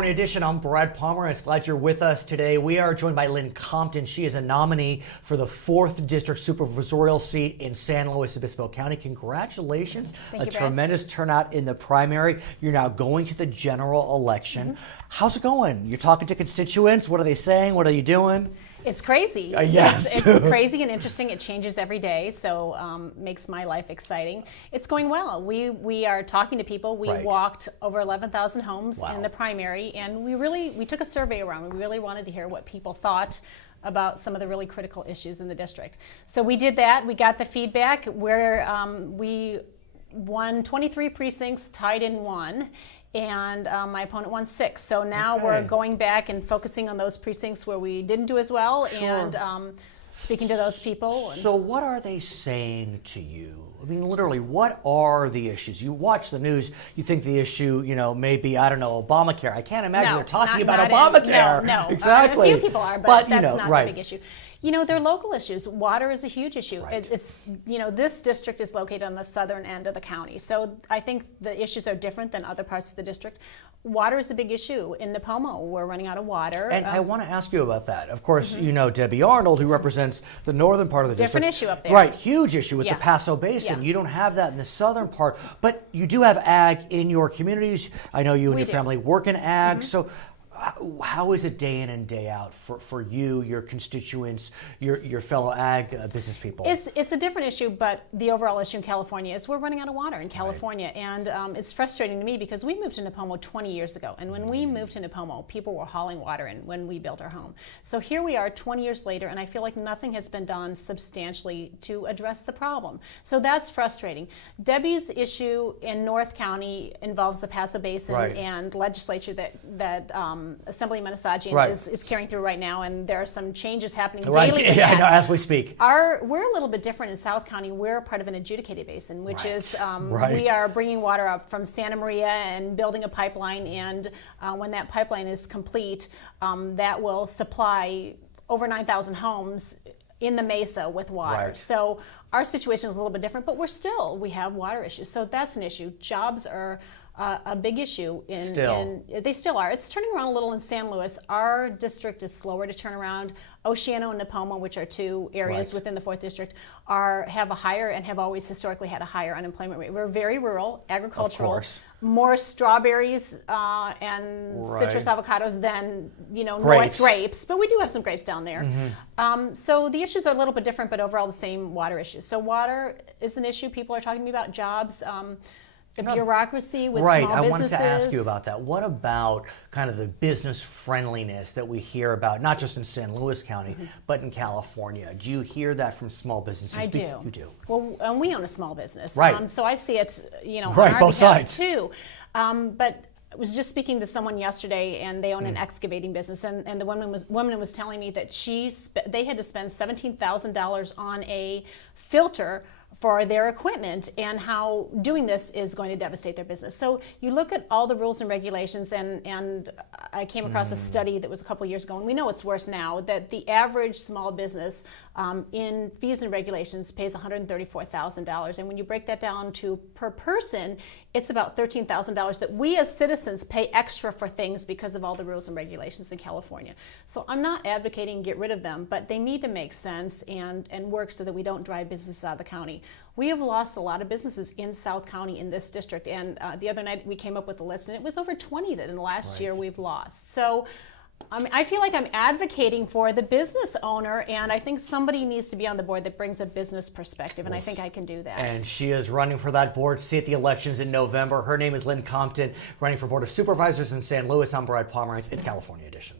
California Edition. I'm Brad Pomerance. Glad you're with us today. We are joined by Lynn Compton. She is a nominee for the 4th District Supervisorial seat in San Luis Obispo County. Congratulations. Thank you, Brad. Tremendous turnout in the primary. You're now going to the general election. How's it going? You're talking to constituents. What are they saying? What are you doing? It's crazy. Yes. It's crazy and interesting. It changes every day, so makes my life exciting. It's going well. We are talking to people. We walked over 11,000 homes in the primary, and we took a survey around. We really wanted to hear what people thought about some of the really critical issues in the district. So we did that. We got the feedback. We won 23 precincts, tied in 1. And my opponent won 6. So now we're going back and focusing on those precincts where we didn't do as well, and speaking to those people. So what are they saying to you? I mean, literally, what are the issues? You watch the news, you think the issue, maybe, I don't know, Obamacare. I can't imagine they're talking about Obamacare. No. Exactly. A few people are, but that's not the big issue. They're local issues. Water is a huge issue. It's this district is located on the southern end of the county. So I think the issues are different than other parts of the district. Water is a big issue. In Napomo, we're running out of water. And I want to ask you about that. Of course, you know Debbie Arnold, who represents the northern part of the district. Different issue up there. Right, huge issue with the Paso Basin. You don't have that in the southern part, but you do have ag in your communities. I know you and your family work in ag. So how is it day in and day out for you, your constituents, your fellow ag business people? It's a different issue, but the overall issue in California is we're running out of water in California. And it's frustrating to me because we moved to Napomo 20 years ago. And when we moved to Napomo, people were hauling water in when we built our home. So here we are 20 years later, and I feel like nothing has been done substantially to address the problem. So that's frustrating. Debbie's issue in North County involves the Paso Basin and legislature that Assemblyman Asajian is carrying through right now, and there are some changes happening daily. I know, as we speak. We're a little bit different in South County. We're part of an adjudicated basin, which is we are bringing water up from Santa Maria and building a pipeline, and when that pipeline is complete, that will supply over 9,000 homes in the mesa with water. So our situation is a little bit different, but we have water issues. So that's an issue. Jobs are a big issue. They still are. It's turning around a little in San Luis. Our district is slower to turn around. Oceano and Napomo, which are 2 areas within the 4th District, have a higher and have always historically had a higher unemployment rate. We're very rural, agricultural, more strawberries and citrus avocados than North grapes, but we do have some grapes down there. So the issues are a little bit different, but overall the same water issues. So water is an issue. People are talking to me about jobs. The bureaucracy with small businesses. I wanted to ask you about that. What about kind of the business friendliness that we hear about, not just in San Luis County, but in California? Do you hear that from small businesses? I do. You do? Well, and we own a small business. So I see it, on our both sides too. But I was just speaking to someone yesterday, and they own an excavating business, and the woman was telling me that they had to spend $17,000 on a filter for their equipment, and how doing this is going to devastate their business. So you look at all the rules and regulations, and I came across a study that was a couple years ago, and we know it's worse now, that the average small business in fees and regulations pays $134,000. And when you break that down to per person, it's about $13,000 that we as citizens pay extra for things because of all the rules and regulations in California. So I'm not advocating get rid of them, but they need to make sense and work so that we don't drive businesses out of the county. We have lost a lot of businesses in South County in this district, and the other night we came up with a list, and it was over 20 that in the last year we've lost. So I feel like I'm advocating for the business owner, and I think somebody needs to be on the board that brings a business perspective, and I think I can do that. And she is running for that board. See at the elections in November. Her name is Lynn Compton, running for Board of Supervisors in San Luis. I'm Brad Pomerance. It's California Edition.